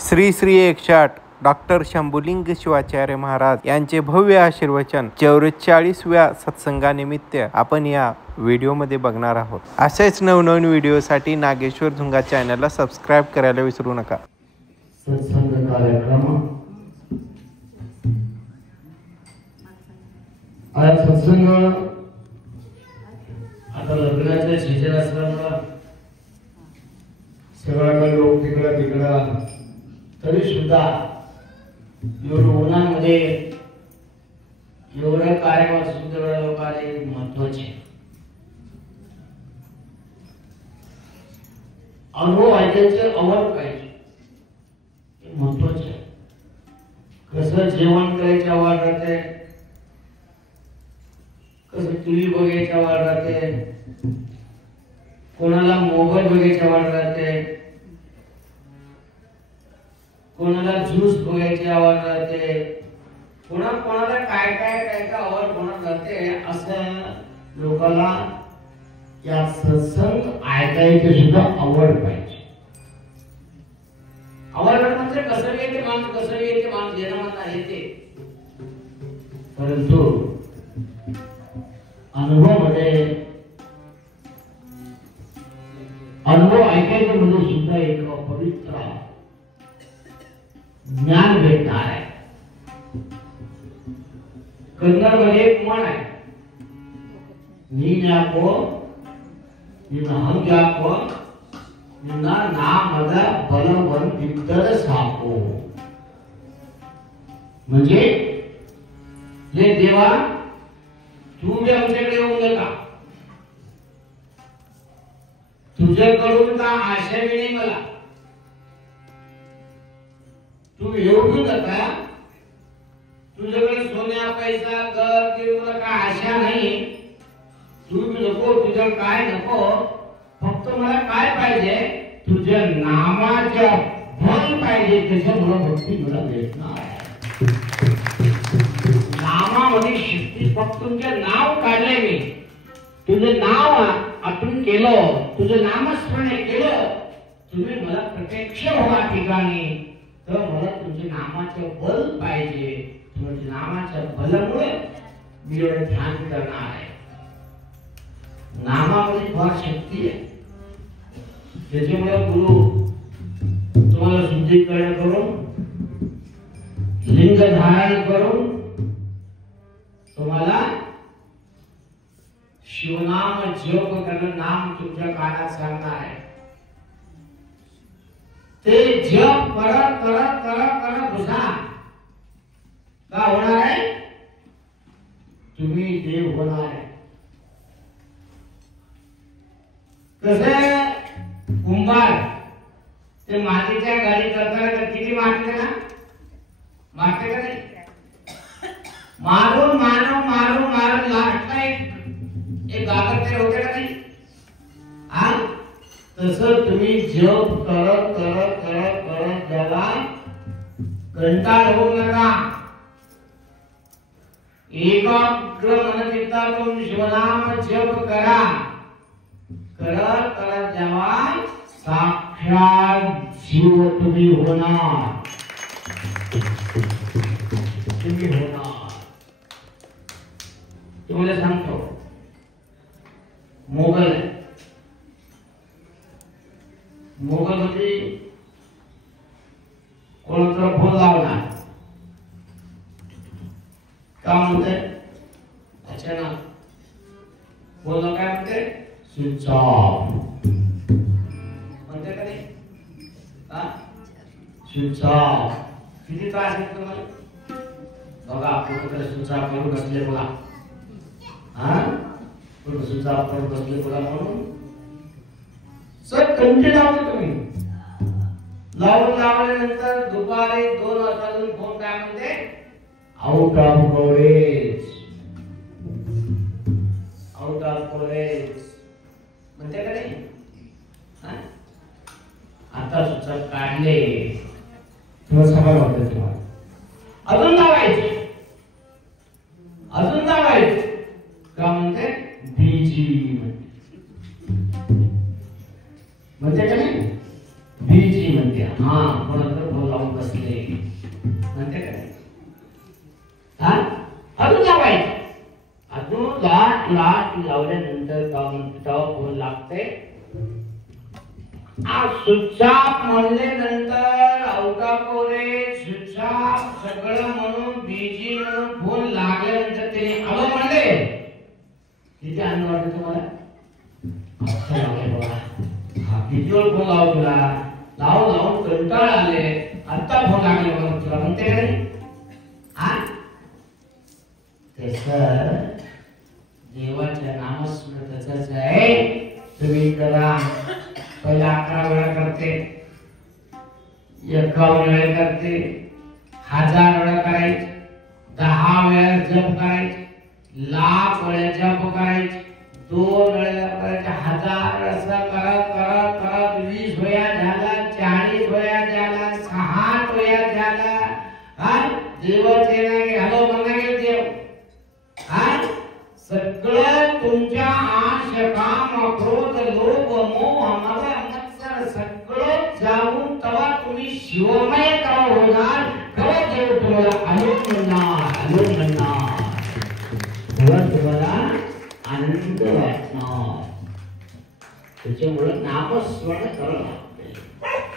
Shri Shri 108 doctor Shambhuling Shivacharya Maharaj यांचे भव्य आशीर्वचन 44व्या सत्संगानिमित्त आपण या व्हिडिओमध्ये बघणार आहोत। असेच नवनवीन व्हिडिओसाठी नागेश्वर झुंगा चॅनलला सबस्क्राइब करायला विसरू नका। सत्संग कार्यक्रम आज सत्संग आता लग्नाच्या सीजन असल्यामुळे सगळ्या लोक तिकडं तरी सुद्धा एवढं उन्हामध्ये एवढं कार्यक्रम सुद्धा लोकांचे महत्वाचे अनुभव ऐकायचे आवड पाहिजे महत्वाचे। कसं जेवण करायची आवड राहते, कसं टीव्ही बघायची आवड राहते, कोणाला मोबाईल बघायची आवड राहते, कोणाला ज्यूस बघायची आवड राहते, कोणाला काय काय आवड कोणाला राहते। असं लोकांना या सत्संग ऐकायची सुद्धा आवड पाहिजे। आवड म्हणजे कसं येते माणूस येणं म्हणता येते, परंतु अनुभव ऐकायचं म्हणजे सुद्धा एक पवित्र ज्ञान भेटणार आहे। कन्नड मध्ये एक म्हण आहे, ನೀನ್ಯಾಕೋ ನಿನ್ನ ಹಂಗ್ಯಾಕೋ ನಿನ್ನ ನಾಮದ ಬಲವಂತಿದ್ದರೆ ಸಾಕು। म्हणजे हे देवा तू बी आमच्याकडे येऊ नका, तुझ्याकडून का आशा बी नाही मला, तू येऊ नका, तुझ्याकडे सोन्या पैसा घर देऊला का आशा नाही, तू बी नको, तुझ्या काय नको, फक्त मला काय पाहिजे तुझ्या नामाच्या बल पाहिजे, त्याच्यामुळे भक्ती मला भेटणार आहे। नामामध्ये शक्ती, फक्त तुमचे नाव काढले मी, तुझे नाव आपण केलं, तुझं नामस्मरण केलं, तुम्ही मला प्रत्यक्ष व्हा ठिकाणी, तर मला तुझ्या नामाचे बल पाहिजे, तुझ्या नामाच्या बलामुळे मी एवढं ध्यान करणार आहे। नामामध्ये फार शक्ती आहे, त्याच्यामुळे गुरु तुम्हाला शुद्धीकरण करून लिंग धारण करून तुम्हाला शिवनाम जप करणं नाम तुमच्या कानात सांगणार आहे। ते जप करत करत करत करत घुसा का होणार आहे, तुम्ही देव होणार आहे। कसे कुंभार ते मातीच्या गाडी करताना किती मारते ना, मारते का नाही, मारून मारून मारून मारून लास्टला एक गागर तयार होते का नाही। हा तसं तुम्ही जप करत करत करत करत जावा, कंटाळ होऊ नका, एकाग्र मनचित्तातून शिवनाम जप करा, करत करत जावा, साक्षात जीव तुम्ही होणार, तुम्ही होणार। तुम्हाला सांगतो मोबाईल मध्ये कोणाचा फोन लावणार का म्हणते, अचानक फोन काय म्हणते, स्विच ऑफ म्हणते का नाही, स्विच ऑफ। किती त्रास आहे तुम्हाला बघा, आपण स्विच ऑफ करून बसले बघा, स्विच ऑफ करून बसले बघा, म्हणून सर कंटिन्यू लावतो तुम्ही, लावल्यानंतर दुपारी 2 वाजता फोन काय म्हणते, out of coverage, out of coverage म्हणते का नाही। आता सुद्धा काढले तुम्हाला सगळं वाटत, तुम्हाला अजून दाबायचे का म्हणते, बीजी म्हणते का नाही, बीजी म्हणते। हा कोणाला फोन सुचाप म्हणल्यानंतर अवकापोरे सुचाप सगळं म्हणून बीजी म्हणून फोन लागल्यानंतर त्याने आलो म्हणले. किती आनंद वाटतो तुम्हाला? किती वेळ फोन लावू तुला, लावून कंटाळ आले, आता फोन लागले मला तुला म्हणते का नाही? देवाच्या नामस्मृतच आहे. तुम्ही करा. पहिला 11 वेळा करते, 51 वेळा करते, 1000 वेळा करायचे, 10 वेळा जप करायचे, लाख वेळा जप करायचे, 2 वेळा करायचे, 1000 असं करत करत करत 20 वेळा झाला, 40 वेळा झाला, 60 वेळा झाला. देवाचे नाही हॅलो म्हणा देव. सगळं तुमच्या आश काम क्रोध लोभ मोह मद मत्सर सगळं जाऊन तवा तुम्ही शिवमय करा होणार. तेव्हा देव तुम्हाला आनंद म्हणणार. तेव्हा तुम्हाला आनंद वाटणार. त्याच्यामुळे नामस्मरण करावं लागते,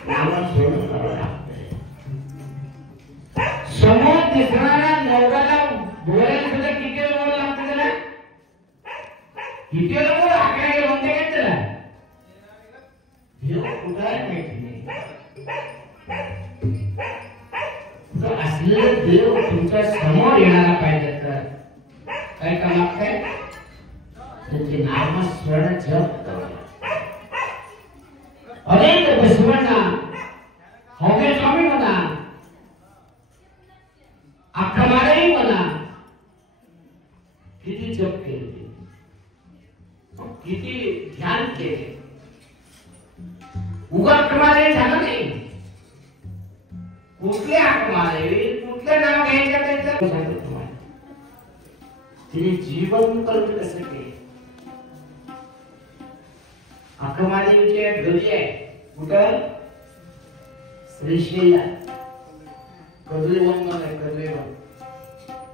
नामस्मरण करावं लागते. समोर दिसणाऱ्या नवऱ्याला बोलायला सुद्धा किती वेळ बोलावं लागतं त्याला? किती वेळ बोल आकडे म्हणते का त्याला? देव कुठं आहे माहिती नाही. असलेलं देव तुमच्या समोर येणारा पाहिजे तर काय काम लागतंय? त्यांचे नामस्मरण जप करा. अनेक बसवांना होगे स्वामी म्हणा, अख्खमारेही म्हणा, किती जप केले, किती ध्यान केले. उगा अख्खमारे झालं नाही. कुठले अख्खमारे, कुठलं नाव घ्यायचं त्याचं सांगतो तुम्हाला. तिने जीवन कर्म कसं केले. अख्खमारेच्या घरी आहे कुठं? श्रीशैला कदलेवन मध्ये. कदलेवन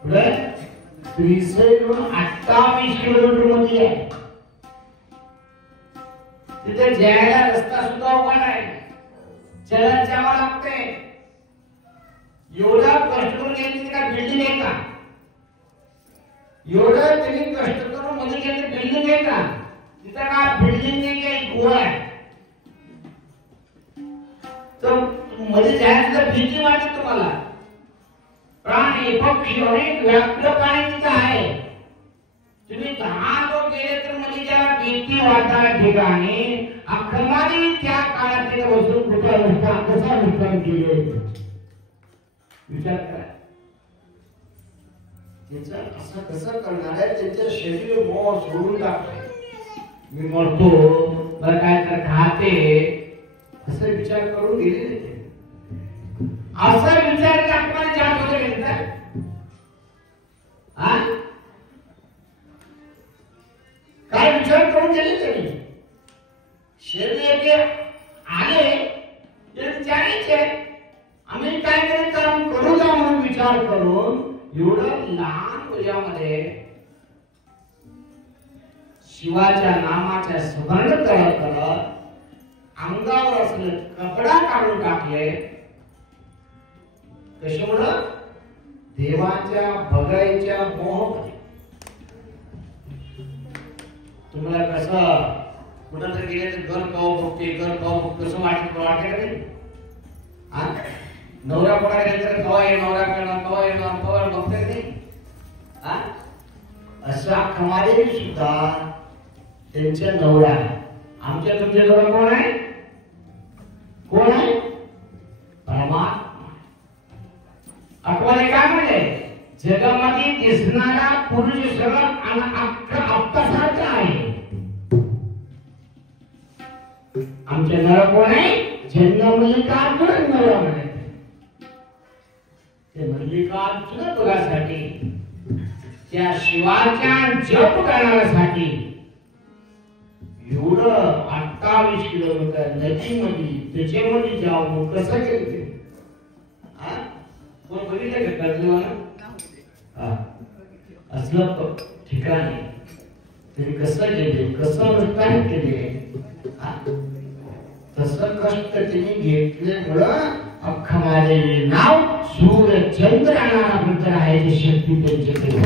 कुठे? श्रीशैलहून 28 किलोमीटर मध्ये आहे. तिथे जायला रस्ता सुद्धा उभा नाही, चलत जावं लागते. एवढा कष्ट करून गेली तिथे काय बिल्डिंग आहे का? एवढं त्यांनी कष्ट करून मध्ये गेले बिल्डिंग आहे का? तिथं काय बिल्डिंग नाही, काही गुहा आहे. तर मध्ये जायचं भीती वाटते तुम्हाला. प्राणी पक्षी अनेक व्याप्त प्राणी तिथं आहे. तुम्ही 10 लोक गेले तर मध्ये ज्या भीती वाटणाऱ्या ठिकाणी अख्खमारी त्या काळात तिथे बसून कुठं कसा मुक्काम केले विचार करा. त्याचं असं कसं करणार आहे? त्याचं शरीर मोह सोडून टाकतंय. मी मरतो बरं काय तर खाते असं विचार करून गेले. असा विचार टाकणार जात होते म्हणतात. काय विचार करून गेले तरी शरीर आले ते विचारायचे आम्ही काय तरी काम करू का म्हणून विचार करून एवढं लहान वयामध्ये शिवाच्या नामाच्या स्मरण करत अंगावर असले कपडा काढून टाकले. कशामुळं? देवाच्या बघायच्या मोह. तुम्हाला कसं कुठं तर गेले तर घर कवा बघते, घर कवा बघते कसं वाटत का नाही? नवरा पडा गेले तर कवा ये नवरा करणार, कवा येणार, कवा बघते नाही. असं अख्खमारे सुद्धा त्यांच्या नवरा. आमच्या तुमच्या नवरा कोण आहे? कोण आहे? परमात्मा. अख्खमारे काय म्हणले? जगामध्ये दिसणारा पुरुष सगळं आणि अख्खा आपसासारखा आहे. आमच्या नवरा कोण आहे? जन्म मल्लिकार्जुन नवरा म्हणे. ते मल्लिकार्जुन बघासाठी त्या शिवाच्या जप करण्यासाठी एवढं 28 किलोमीटर नदीमध्ये त्याच्यामध्ये जाऊन कसं केलं ते? कोण बघितलं का कर्जवाला? असलं ठिकाणी तुम्ही कसं गेले, कसं अनुष्ठान केले तसं स्पष्टतेने घेतल्यामुळं अख्खं माझे नाव सूर्य चंद्र आणणारा आहे ते शक्ती त्यांच्याकडे.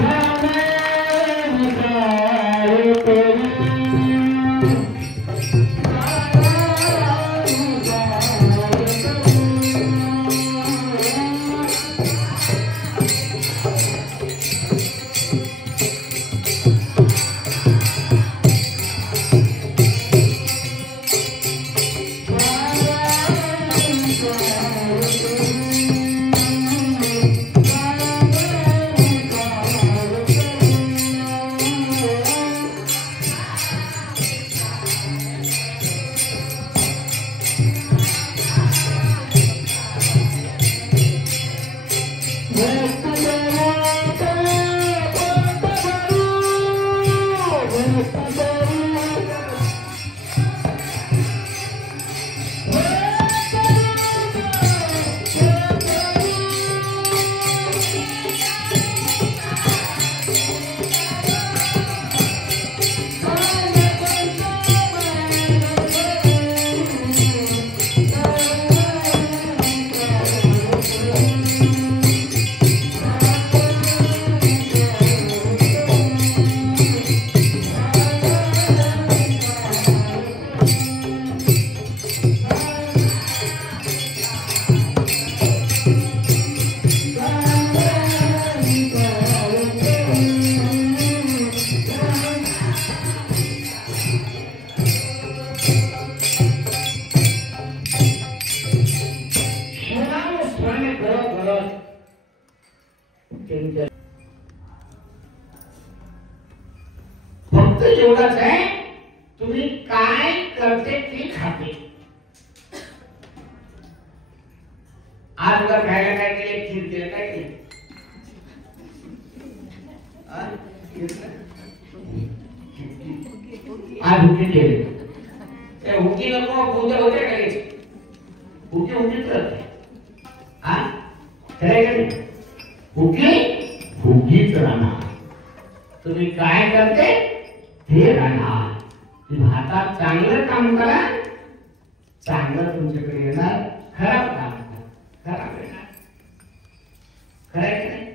फक्त एवढंच आहे, तुम्ही काय करते ते खाते. आज तुला खायला काय केले? खीर केलं. काय केलं? आज हुकी केले. ते हुकी नको उद्या होते काय? हुकी हुकीच राहते. हा खरं आहे का? हुकी हुकीच राहणार. तुम्ही काय करते ते राहणार. तुम्ही हातात चांगलं काम करा, चांगलं तुमच्याकडे येणार. खराब काम करा, खराब येणार. खरं आहे की नाही?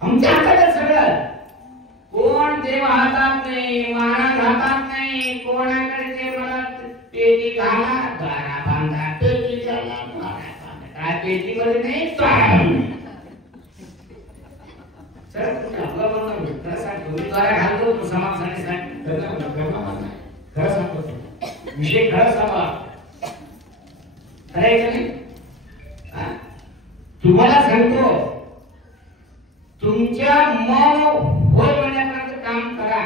आमच्या हातात सगळं. कोण देव हातात नाही, महाराज हातात नाही. कोणाकडे ते मला पेटी घाला, दारा बांधा, पेटी घाला, दारा बांधा. काय पेटीमध्ये नाही, चाल. विषय खरं सांगा. तुम्हाला सांगतो, तुमच्या मन होय म्हणण्यापर्यंत काम करा,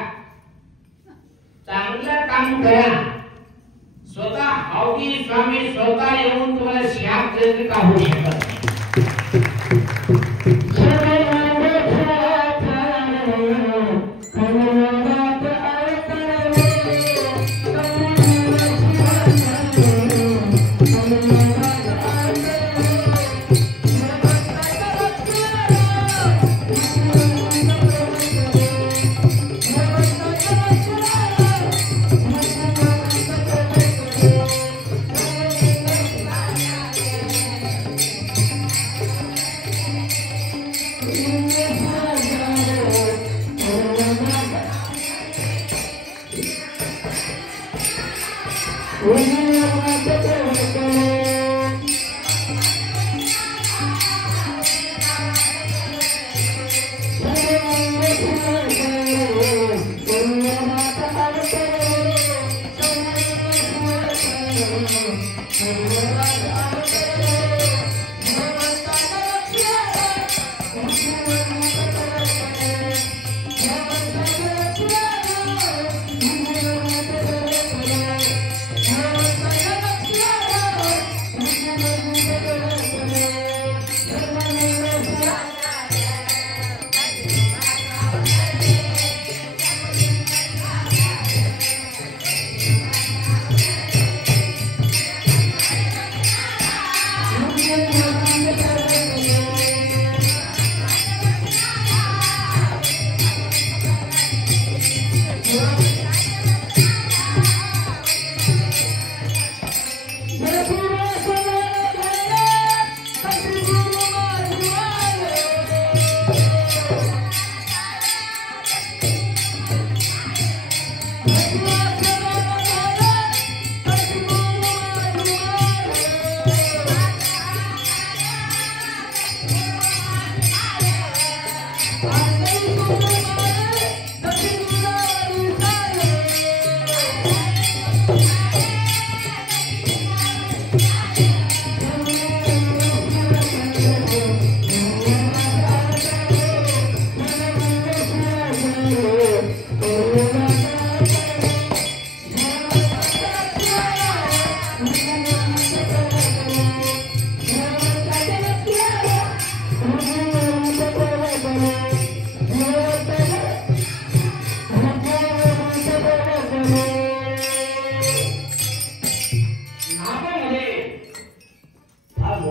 चांगलं काम करा. स्वतः हावडी स्वामी स्वतः येऊन तुम्हाला शाप देईल का होऊ शकत.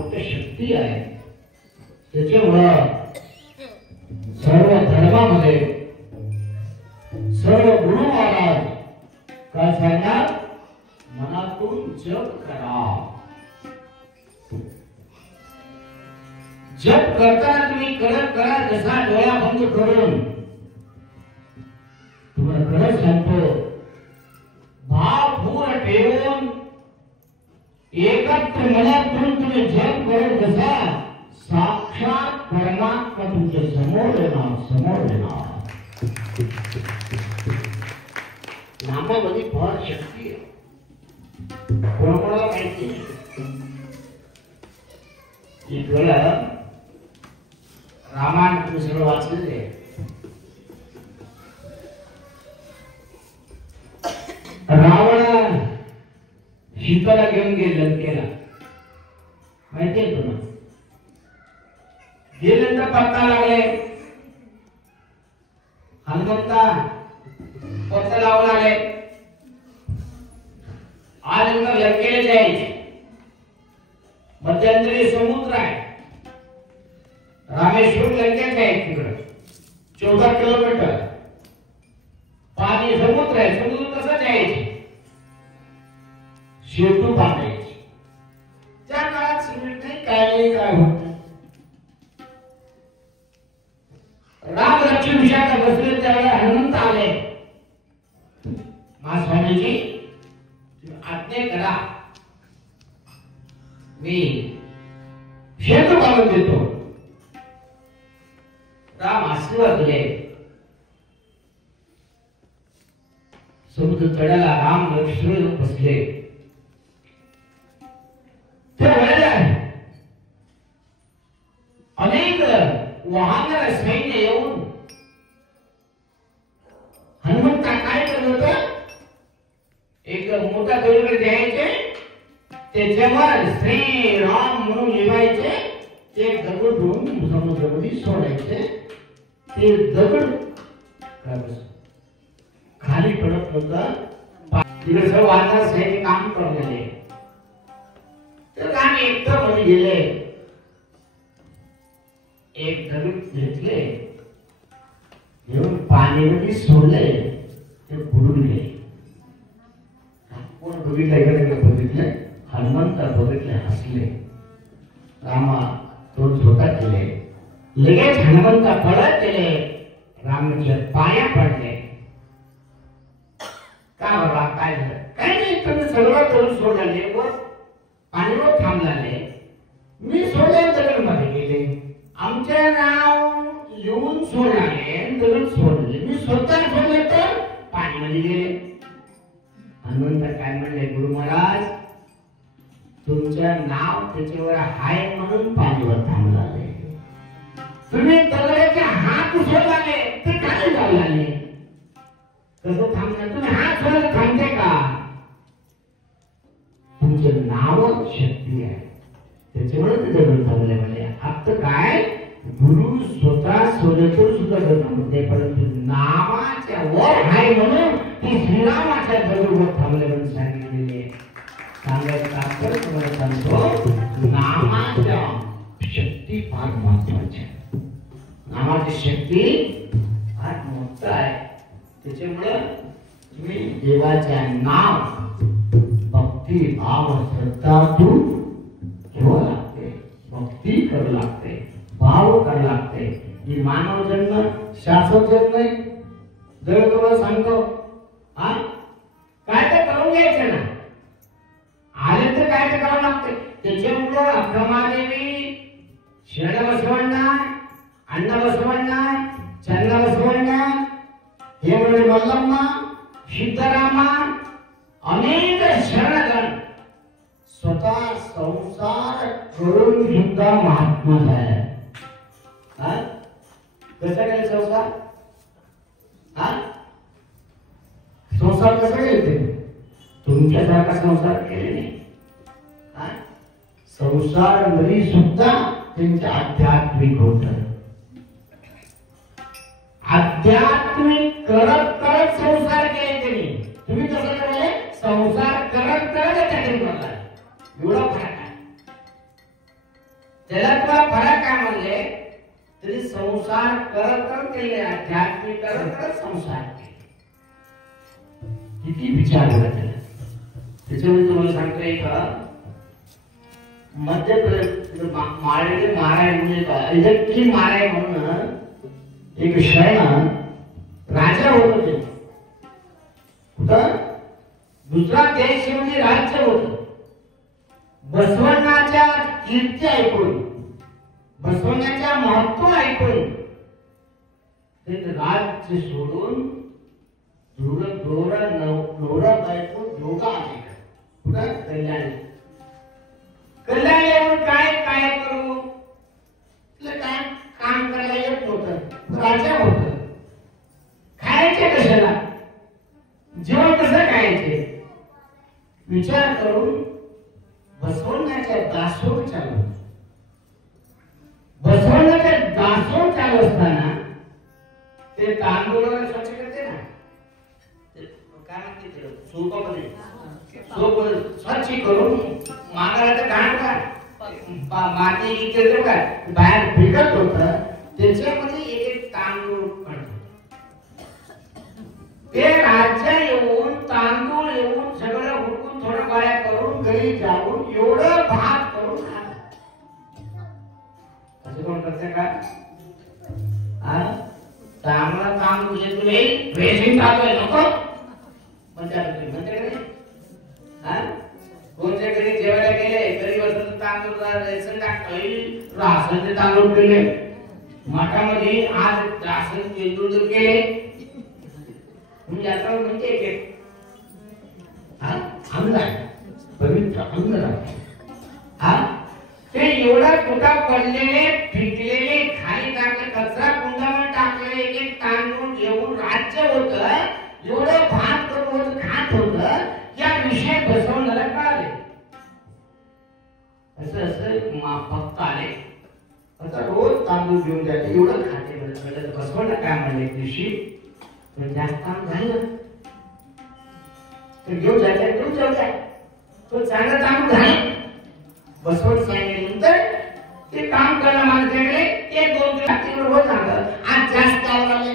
मोठी शक्ती आहे. त्याच्यामुळं सर्व धर्मामध्ये सर्व गुरु महाराज काय सांगणार, मनातून जप करा. जप करताना तुम्ही करत करा जसा डोळा बंद करून. तुम्हाला खरं सांगतो, भाव पूर ठेवून एकत्र मनातून तुम्ही जप करत जसा साक्षात परमात्मा तुमच्या समोर येणार. नामामध्ये फार शक्ती आहे. कोणाकोणाला माहिती एक वेळा रामायण तुम्ही सगळं वाचलेले. रावण सीताला घेऊन गेले लंकेला, माहितीये तुला. गेल्यानंतर पत्ता लागले, हनुमंता पत्ता लावून आले. आज उन्हा लंकेला जायचे, मध्यंतरी समुद्र आहे. रामेश्वर लंकेत आहे तिकडं 14 किलोमीटर. पाणी समुद्र आहे, समुद्र कसं जायचे, शेतू बांधायचे. त्या काळात सिमेंट नाही, काय होत. राम लक्ष्मण विशाखा बसले त्यावेळेला हनुमंत आले. महास्वामीजी आज्ञा करा, मी शेतू बांधून देतो. राम आशीर्वाद दिले. समुद्र तळ्याला राम लक्ष्मण बसले. त्यावेळेला अनेक वाहनार सैन्य येऊन हनुमंता काय करत होता, एक मोठा दगड द्यायचे, त्याच्यावर श्री राम म्हणून लिहायचे. ते दगड घेऊन समुद्रामध्ये सोडायचे. ते दगड खाली पडत होता. तिकडे सर्व वाहनार सैन्य काम करणारे. तर राम एकदम मध्ये गेले, एक दगड घेतले, घेऊन पाणीमध्ये सोडले, ते बुडून गेले. कोण बघितलं, इकडे बघितलं, हनुमंत बघितले, हसले. रामा तो झोका केले. लगेच हनुमंत पळत गेले, रामाच्या पाया पडले. का बाबा काय झालं, काय नाही, तुम्ही सगळं करून सोडले, वर पाणीवर थांबलाले, मी सोडले, दगड मध्ये गेले. आमचे नाव लिहून सोडले, दगड सोडले, मी स्वतः सोडले तर पाणीमध्ये गेले. हनुमंत काय म्हणले, गुरु महाराज तुमचं नाव त्याच्यावर आहे म्हणून पाणीवर थांबलाले. तुम्ही दगडाचे हात सोडले ते खाली जाऊ लागले. कसं थांबणार, तुम्ही हात सोडत थांबते का. तुमचं नाव शक्ती आहे, त्याच्यामुळे ते दगड थांबले. म्हणजे आता काय, गुरु स्वतः सोडतो सुद्धा थांबते, परंतु नामाच्या वर आहे म्हणून ती श्रीरामाच्या दगडवर थांबले म्हणून सांगितलेले. सांगायचं तुम्हाला सांगतो, नामाच्या शक्ती फार महत्वाची आहे. नामाची शक्ती फार मोठं आहे. त्याच्यामुळे तुम्ही देवाच्या नाव भक्ती भाव श्रद्धा तू ठेवा लागते, भक्ती करू लागते, भाव करू लागते. ही मानव जन्म शाश्वत जन्म नाही. जर तुम्हाला सांगतो काय तर करून घ्यायचं ना, आले तर काय तर करावं लागते. त्याच्यामुळं अक्रमादेवी, शरण बसवण्णा, अण्णा बसवण्णा, चंद्र बसवण्णा, हे म्हणजे मल्लम्मा, सिद्धरामा, अनेक शरणगण स्वतः संसार करून सुद्धा महात्मा झाले. कसं केलं संसार, संसार कसा केले, तुमच्यासारखा संसार केले नाही. संसार मध्ये सुद्धा त्यांचे आध्यात्मिक होत. आध्यात्मिक करत करत संसार केले त्यांनी. तुम्ही कसं केले, संसार करत करत त्याने एवढा फरक आहे. म्हणले तरी संसार करत केले, अध्यात्मिक करत संसार केले. किती विचार केला. त्याच्यामुळे तुम्हाला सांगतोय का मध्य प्रदेश माळे महाराय म्हणजे इलेक्ट्रिक महाराय म्हणून एक शरण राजा होत होते. कुठं दुसरा देश म्हणजे राज्य होत. बसवण्णाच्या कीर्ती ऐकून, बसवण्याच्या महत्व ऐकून ते राज्य सोडून नवरा बायको दोघा आले. कुठं कल्याण. कल्याण येऊन काय काय करू काय काम करायला येत नव्हतं. राजा होत. खायचे कशाला, जेवण कसं खायचे विचार करून बसवण्याच्या दासोड चालू. बसवण्याच्या दासोड चालू असताना ते तांदूळ स्वच्छ करते ना, काय म्हणते सोपामध्ये सोप स्वच्छ करून मागायला घाण का माती इकडे का बाहेर फेकत होत. त्याच्यामध्ये एक एक तांदूळ ते राज्य येऊन तांदूळ येऊन सगळं हुडकून थोडं बाया करून घरी जाऊन एवढं भात करून असं कोण करते का. चांगला तांदूळ येतो रेसिंग चालू नको म्हणते कोणत्या घरी जेवायला गेले घरी बसून तांदूळ रेशन टाकतो राशन तांदूळ केले. मठामध्ये आज राशन तांदूळ केले यात्रा म्हणजे एक अंग आहे, पवित्र अंग आहे. ते एवढा कुठा पडलेले फेकलेले खाली टाकले कचरा कुंडावर टाकलेले एक एक तांदूळ घेऊन राज्य होत. एवढं भात करून खात होत. या विषय बसवण्याला कळाले. असं असं भक्त आले. आता रोज तांदूळ घेऊन जाते एवढं खाते. बसवणं काय म्हणले कृषी जास्त काम झालं तर घेऊन जायचं घेऊन जाऊ. तो चांगलं काम झालं बसवून सांगितल्यानंतर ते काम करणं माझ्याकडे एक दोन दिवस रोज आलं. आज जास्त आले,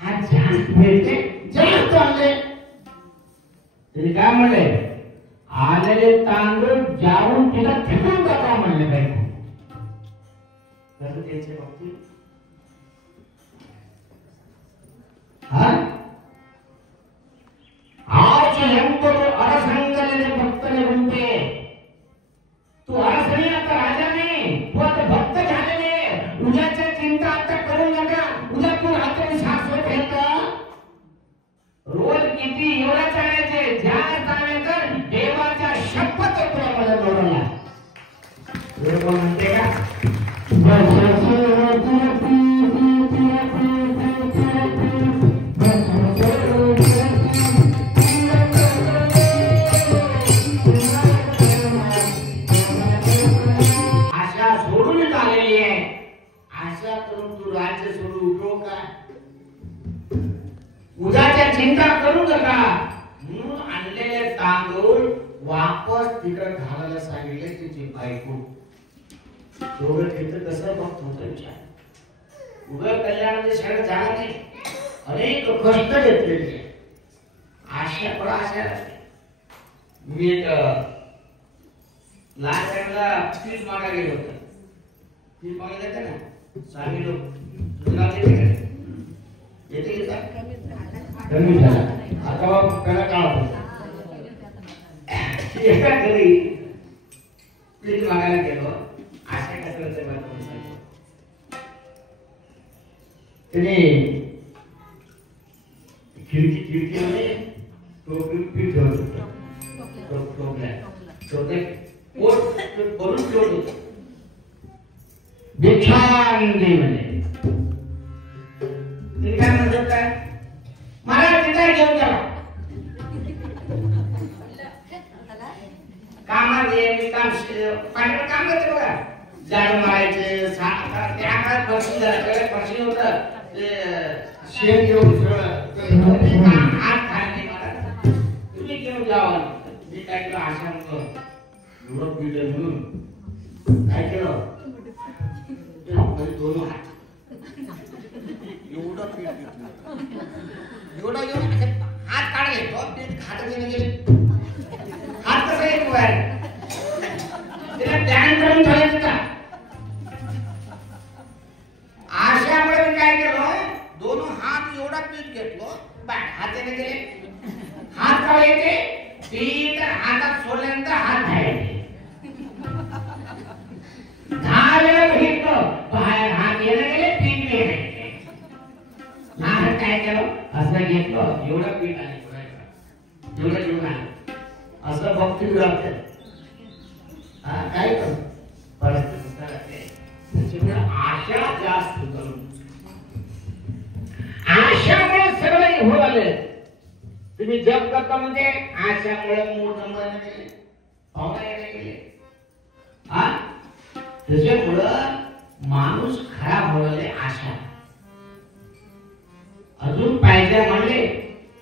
आज जास्त मिळते, जास्त आले तरी काय म्हणले आलेले तांदूळ जाऊन तिला फेकून टाका म्हणले बायको. कसं त्याच्या बाबतीत आज ಎಂಬುದು ಅರಸಂಗದಲ್ಲಿ ಭಕ್ತನೇ ಉಂಟೆ. तू अरसनी आता राजा नाही, तू आता भक्त झालेले. उद्याच्या चिंता आता करू नका. उद्या तू रात्री शाश्वत आहे का. रोज किती एवढा चालायचे ज्या चालायचं देवाच्या शपथ तुला मला जोडला. कोण म्हणते का उद्याच्या चिंता करू नका म्हणून आणलेले तांदूळ वापस तिकडे घालायला सांगितले. तिची बायको दोघं तिथं कसं भक्त होतं विचार. उभं कल्याणामध्ये शाळेत जाणार नाही. अनेक कष्ट घेतलेले आशा पण आशा. मी एक लहान टाइमला फीस मागायला गेलो होतो. फीस मागायला येते ना स्वामी लोक तुझं नाव येते येते कमी झाला. आता बाबा त्याला काळ एका घरी फीस मागायला गेलो. आशा कसरत त्याने खिडकीमध्ये टोपली पीठ ठेवत होतं. भरून ठेवत होत. भिक्षांदी म्हणे काय म्हणतात काय मला तिथे घेऊन जा कामात. मी काम पाण्यावर काम करते बघा. झाडू मारायचे त्या काळात फरशी होत शेण घेऊन हात खाल्ले मला. तुम्ही घेऊन जावा. मी काय केलं आशा एवढं पीठ म्हणून काय केलं दोन हात एवढा पीठ घेतलं एवढा हात काढले पीठ खात गेले हात कसा येतो बाहेर तिला ध्यान करून ठेवायचं का आशामुळे मी काय केलं दोन हात एवढा पीठ घेतलो हाताने गेले हात का येते पीठ हातात सोडल्यानंतर हात घ्यायचे दहा वेळा बघितलं बाहेर हात येणं गेले पीठ घ्यायचे नाही काय केलं असं घेतलं एवढं पीठ आहे एवढं जेवण आहे असं भक्ती लागतं काय कर परिस्थिती आशा जास्त करून आशामुळे सगळं होऊ आले तुम्ही जप करता म्हणजे आशामुळे मूळ नंबर गेले पाहुणा येणे गेले हा त्याच्यामुळं माणूस खराब होणारे आशा अजून पाहिजे म्हणले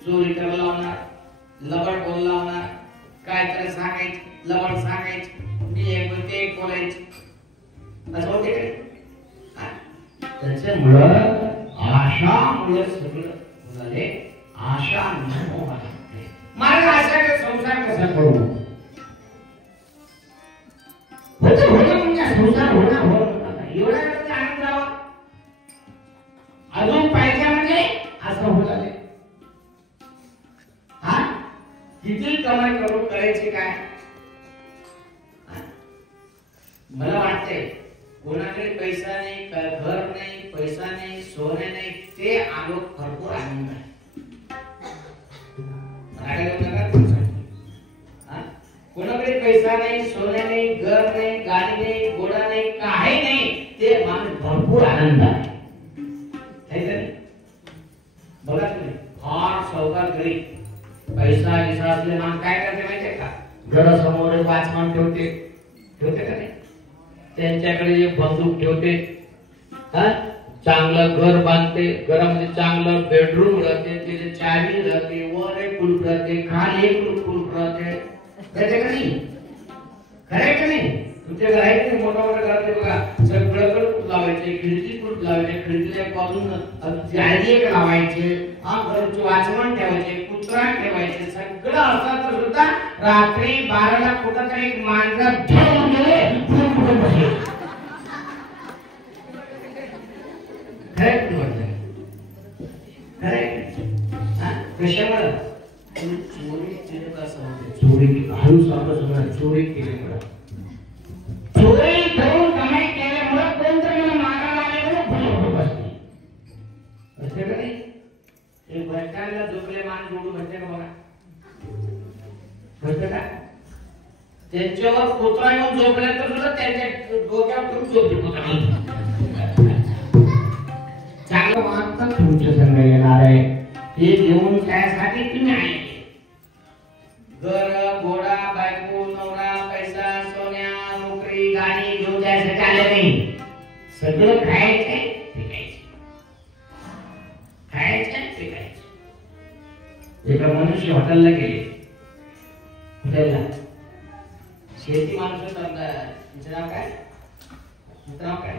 चोरी करायला लावणार लबड बोल लावणार काय तर सांगायचं लबड सांगायचं मी एक बोलते एक बोलायचं असं होते काय त्याच्यामुळं आशामुळे सगळं झाले आशा नको मला आशाचा संसार कसा करू संसार होणार एवढा आनंद राहावा अजून पाहिजे म्हणजे असं होत आले हा किती कमाई करून करायची काय मला वाटते कोणाकडे पैसा नाही घर नाही पैसा नाही सोने नाही ते आलो भरपूर आनंद आहे कोणाकडे पैसा नाही सोने नाही घर नाही गाडी नाही घोडा नाही काही नाही ते माणूस भरपूर आनंद आहे बघा तुम्ही फार सावकार गरीब पैसा विसा असले माणूस काय करते माहितीये का घरासमोर वाचमान ठेवते ठेवते का नाही त्यांच्याकडे एक बंदूक ठेवते चांगलं घर बांधते घरामध्ये चांगलं बेडरूम राहते तिथे चावी राहते वर एक कुलूप राहते खाली एक कुलूप राहते त्याच्याकडे खरंय का नाही तुमच्या घर आहे की मोठा मोठा घरात बघा सगळं कुलूप लावायचे खिडकी कुलूप लावायचे खिडकीला एक बाजून जाळी एक लावायचे घरचे वाचमान ठेवायचे कुत्रा ठेवायचे सगळं असं तर सुद्धा रात्री 12ला कुठंतरी एक मांजर घेऊन गेले चोरी केल्यामुळे चोरी करून कमाई केल्यामुळे कोणतरी मला मारायला आल्यामुळे असते का नाही एक भटकांना झोपले मान जोडून भटते का बघा भटत का त्यांच्यावर कुत्रा येऊन झोपल्या तर सुद्धा त्यांच्या डोक्यावर ठेवून झोपले चांगलं वागतं तुमच्या संग येणार आहे ते घेऊन त्यासाठी तुम्ही आहे घर घोडा बायको नवरा पैसा सोन्या नोकरी गाडी घेऊन जायसाठी आले नाही सगळं खायचंय खायचंय एका मनुष्य हॉटेलला गेले हॉटेलला शेती माणूस तुमचं नाव काय तुमचं नाव काय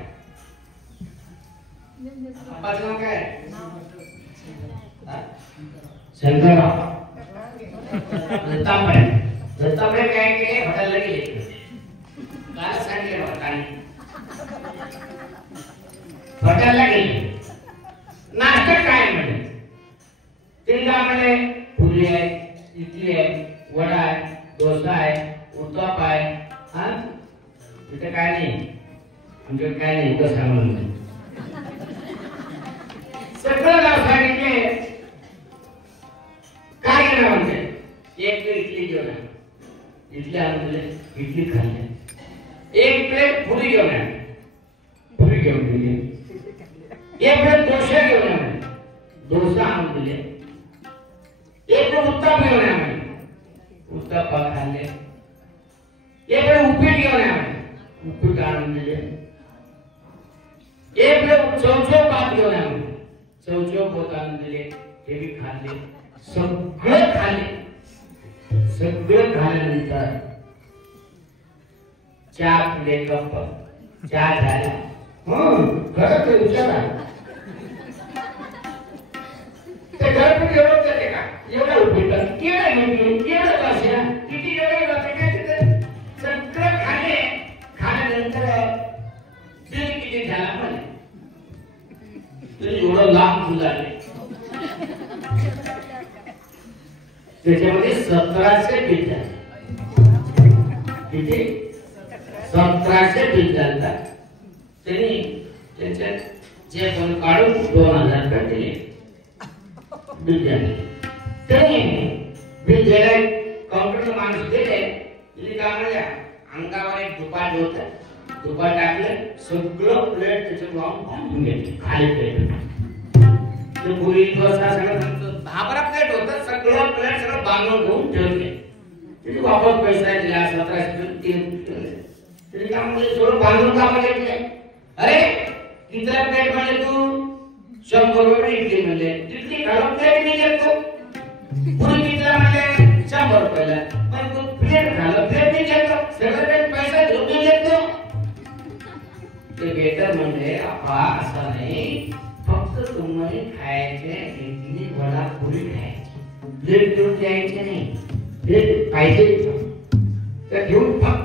अप्पाचं नाव काय शंकरराव दत्तापडे काय केले हॉटेलला गेले काय सांगितले हॉटेलला गेले नाश्ता काय म्हणे ते म्हणे पुरी आहे इडली आहे वडा आहे डोसा आहे उत्तप्प आहे हा तिथे काय नाही आमच्याकडे काय नाही उगाच सांगून सगळं नाव सांगितले काय केलं म्हणते एक प्लेट इडली घेऊन इडली आणून दिले इडली खाल्ली एक प्लेट पुरी घेऊन पुरी घेऊन दिली एक प्लेट डोसा घेऊन आले डोसा आणून दिले एक प्लेट उत्तप्प घेऊन आले उत्तप्प खाल्ले एक प्लेट उपीट घेऊन आले उपीट आणून दिले एक प्लेट चौचौ भात घेऊन आले चौचौ भात आणून दिले ते भी खाल्ले सगळं खाल्ले सगळं खाल्ल्यानंतर चहा पिले कप चहा झाला खरंच विचारा ते घरपती एवढं जाते का एवढं उपयोग केवढं घेऊन केवढं भाषा किती एवढं जाते काय तिथं सगळं खाण्यानंतर बिल किती झाला पण एवढं लांब फुल आले त्याच्यामध्ये 1700 बिल झाले किती 1700 बिल झालं त्यांनी त्याच्यात जे पण काढून 2000 रुपये दिले बिल झाले त्यांनी बिल दिले काउंटरला माणूस दिले तिने काय म्हणल्या अंगावर एक दुपाट होतं दुपाट टाकलं सगळं प्लेट त्याच्यात लावून घेतली खाली प्लेट ते पुरी सगळं 10-12 प्लेट होतं सगळं प्लेट सगळं बांधून घेऊन ठेवले तिथे वापस पैसा दिला 1700 तिने काय म्हणले सगळं बांधून का घेतले अरे कितना प्लेट म्हणले तू 100 रुपये इडली म्हणले तिथे घालून प्लेट नाही घेतो पुरी किती म्हणले 100 रुपयाला पण तू प्लेट घालून प्लेट नाही घेतो सगळं पैसा घेऊन घेतो ते वेटर म्हणले आपा असं नाही फक्त तुम्हाला खायचे इडली वडा पुरी खायची प्लेट घेऊन द्यायचे नाही प्लेट पाहिजे तर घेऊन फक्त